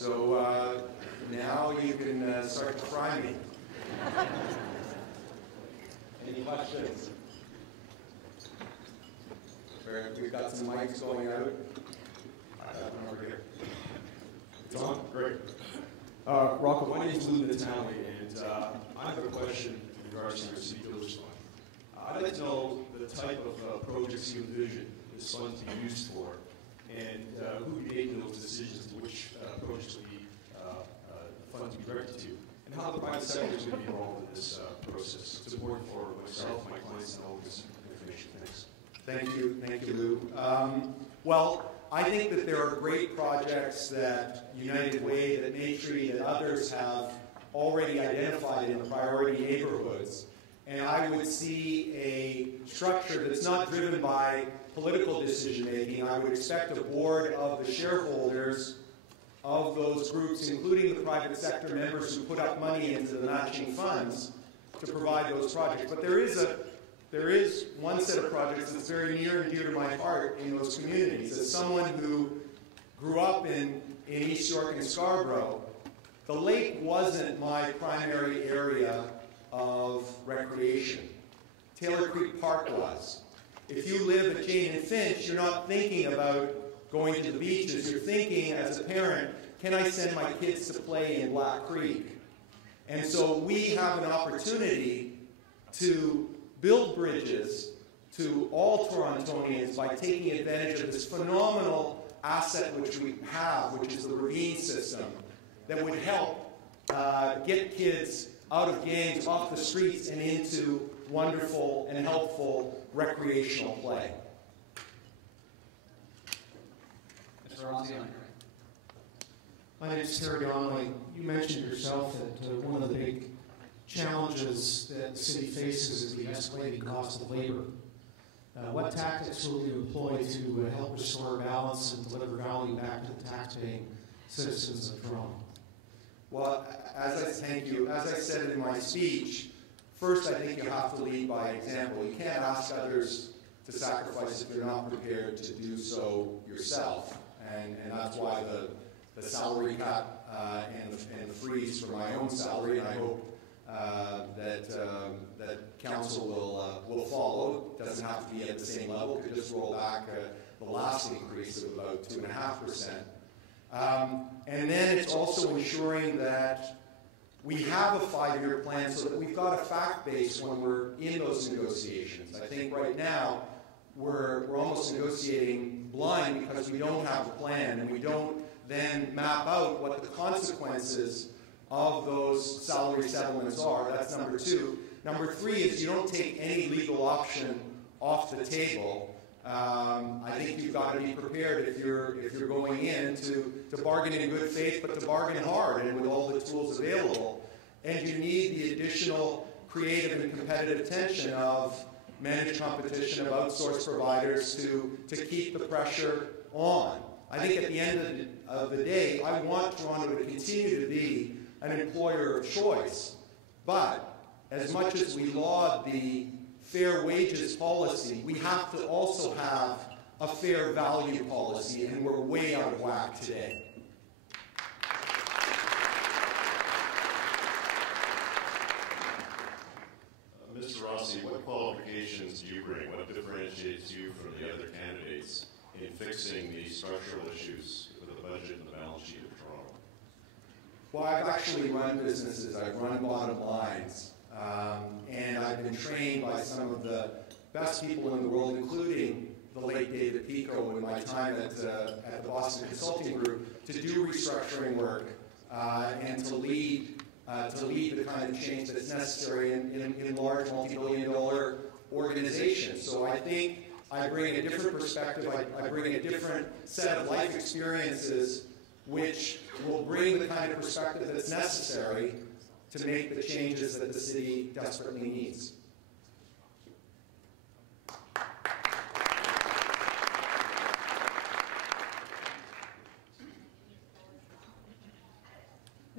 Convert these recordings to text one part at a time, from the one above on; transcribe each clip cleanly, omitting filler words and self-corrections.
So now you can start to fry me. Any questions? We've got some mics going out. I got one over here. It's on? Great. Rocco, my name is Lou Natali, and I have a question in regards to your City Builders Fund. I'd like to know the type of projects you envision this fund to be used for, and who would be making those decisions to which projects would be the funds be directed to, and how the private sector is going to be involved in this process. It's important for myself, my clients, and all this information. Thanks. Thank you, Lou. Well, I think that there are great projects that United Way, that Matrix, that others have already identified in the priority neighborhoods. And I would see a structure that's not driven by political decision-making. I would expect a board of the shareholders of those groups, including the private sector members who put up money into the matching funds, to provide those projects. But there is one set of projects that's very near and dear to my heart in those communities. As someone who grew up in East York and Scarborough, the lake wasn't my primary area of recreation. Taylor Creek Park was. If you live at Jane and Finch, you're not thinking about going to the beaches. You're thinking, as a parent, can I send my kids to play in Black Creek? And so we have an opportunity to build bridges to all Torontonians by taking advantage of this phenomenal asset which we have, which is the ravine system, that would help get kids out of gangs, off the streets, and into wonderful and helpful recreational play. Mr. Rossi, my name is Terry Donnelly. You mentioned yourself that one of the big challenges that the city faces is the escalating cost of labor. What tactics will you employ to help restore balance and deliver value back to the taxpaying citizens of Toronto? Well, thank you. As I said in my speech, first I think you have to lead by example. You can't ask others to sacrifice if you're not prepared to do so yourself. And that's why the salary cap and the freeze for my own salary, and I hope that council will follow. It doesn't have to be at the same level. It could just roll back the last increase of about 2.5%. And then it's also ensuring that we have a 5-year plan so that we've got a fact base when we're in those negotiations. I think right now we're almost negotiating blind because we don't have a plan, and we don't then map out what the consequences of those salary settlements are. That's number 2. Number 3 is you don't take any legal option off the table. I think you've got to be prepared if you're going in to bargain in good faith, but to bargain hard and with all the tools available. And you need the additional creative and competitive tension of managed competition, of outsourced providers to keep the pressure on. I think at the end of the day, I want Toronto to continue to be an employer of choice. But as much as we laud the fair wages policy, we have to also have a fair value policy, and we're way out of whack today. Mr. Rossi, what qualifications do you bring? What differentiates you from the other candidates in fixing the structural issues with the budget and the balance sheet of Toronto? Well, I've actually run businesses. I've run bottom lines. And I've been trained by some of the best people in the world, including the late David Pico in my time at the Boston Consulting Group, to do restructuring work and to lead the kind of change that's necessary in large multi-billion-dollar organizations. So I think I bring a different perspective. I bring a different set of life experiences which will bring the kind of perspective that's necessary to make the changes that the city desperately needs.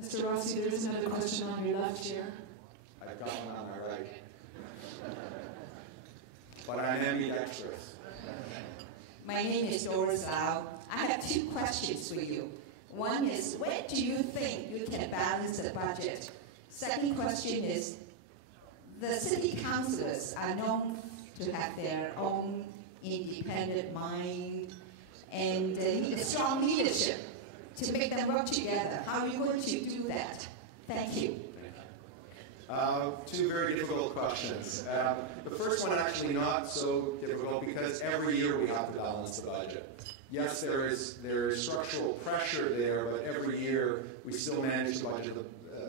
Mr. Rossi, there is another question on your left here. I've got one on my right. But I'm ambidextrous. My name is Doris Lau. I have 2 questions for you. One is, where do you think you can balance the budget? Second question is, the city councillors are known to have their own independent mind, and they need a strong leadership to make them work together. How are you going to do that? Thank you. Two very difficult questions. The first one actually not so difficult because every year we have to balance the budget. Yes, there is structural pressure there, but every year we still manage to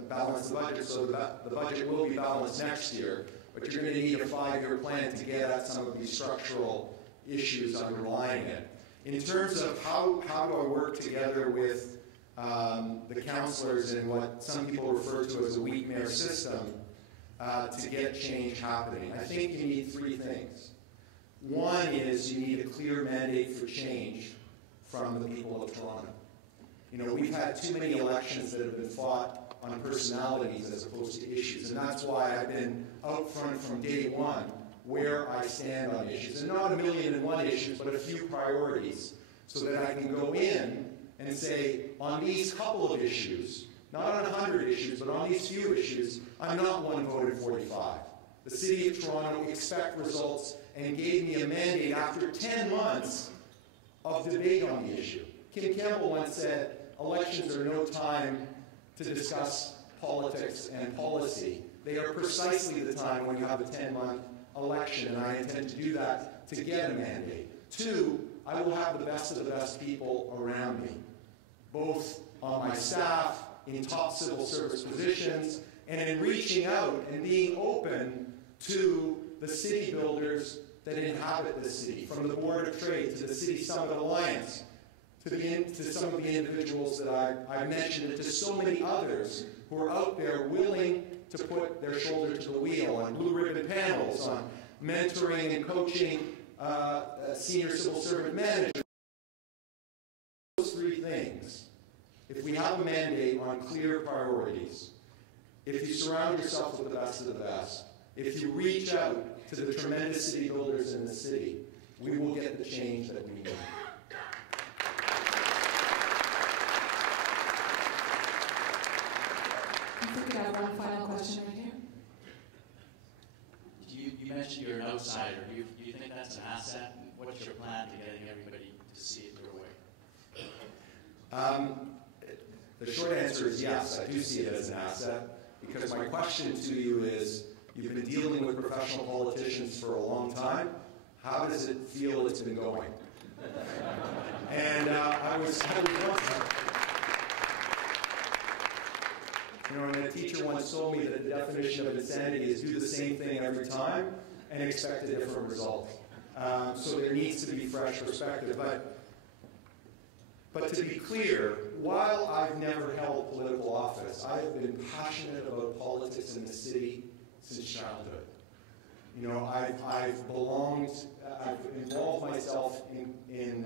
balance the budget, so that the budget will be balanced next year. But you're going to need a 5-year plan to get at some of these structural issues underlying it. In terms of how do I work together with the councillors in what some people refer to as a weak mayor system to get change happening, I think you need 3 things. One is you need a clear mandate for change from the people of Toronto. You know, we've had too many elections that have been fought on personalities as opposed to issues, and that's why I've been out front from day one where I stand on issues, and not 1,000,001 issues, but a few priorities, so that I can go in and say, on these couple of issues, not on 100 issues, but on these few issues, I'm not one voted 45. The City of Toronto expect results and gave me a mandate after 10 months of debate on the issue. Kim Campbell once said, elections are no time to discuss politics and policy. They are precisely the time when you have a 10-month election, and I intend to do that to get a mandate. 2, I will have the best of the best people around me, both on my staff, in top civil service positions, and in reaching out and being open to the city builders that inhabit the city, from the Board of Trade to the City Summit Alliance, to some of the individuals that I mentioned, and to so many others who are out there willing to put their shoulder to the wheel on blue ribbon panels, on mentoring and coaching senior civil servant managers. Those 3 things, if we have a mandate on clear priorities, if you surround yourself with the best of the best, if you reach out to the tremendous city builders in the city, we will get the change that we need. I think we have one final question right here. You mentioned you're an outsider. Do you think that's an asset? And what's your plan to getting everybody to see it your way? The short answer is yes, I do see it as an asset, because my question to you is, you've been dealing with professional politicians for a long time. How does it feel it's been going? And I was you know, and a teacher once told me that the definition of insanity is do the same thing every time and expect a different result. So there needs to be fresh perspective. But to be clear, while I've never held political office, I have been passionate about politics in the city since childhood. You know, I've involved myself in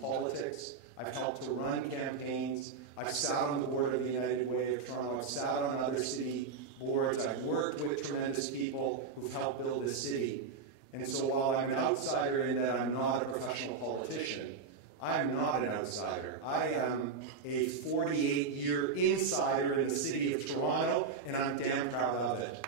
politics. I've helped to run campaigns. I've sat on the board of the United Way of Toronto. I've sat on other city boards. I've worked with tremendous people who've helped build this city. And so while I'm an outsider in that I'm not a professional politician, I am not an outsider. I am a 48-year insider in the city of Toronto, and I'm damn proud of it.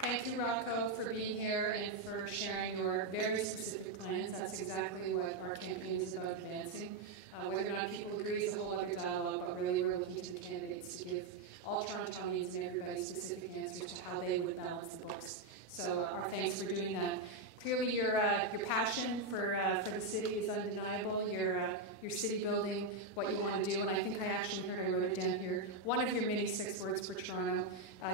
Thank you, Rocco, for being here and for sharing your very specific plans. That's exactly what our campaign is about advancing. Whether or not people agree is a whole other dialogue, but really we're looking to the candidates to give all Torontonians and everybody specific answers to how they would balance the books. So our thanks for doing that. Clearly your passion for the city is undeniable, your city building, what you want to do, and I think I actually heard, I wrote it down here, one of your many 6 words for Toronto,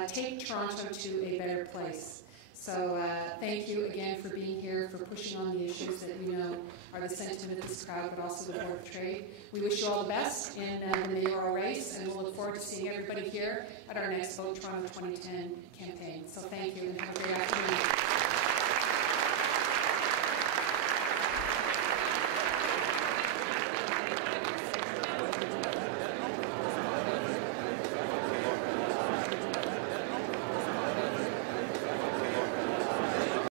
take Toronto to a better place. So thank you again for being here, for pushing on the issues that we know are the sentiment of this crowd, but also the Board of Trade. We wish you all the best in the mayoral race, and we'll look forward to seeing everybody here at our next Vote Toronto 2010 campaign. So thank you, and have a great afternoon.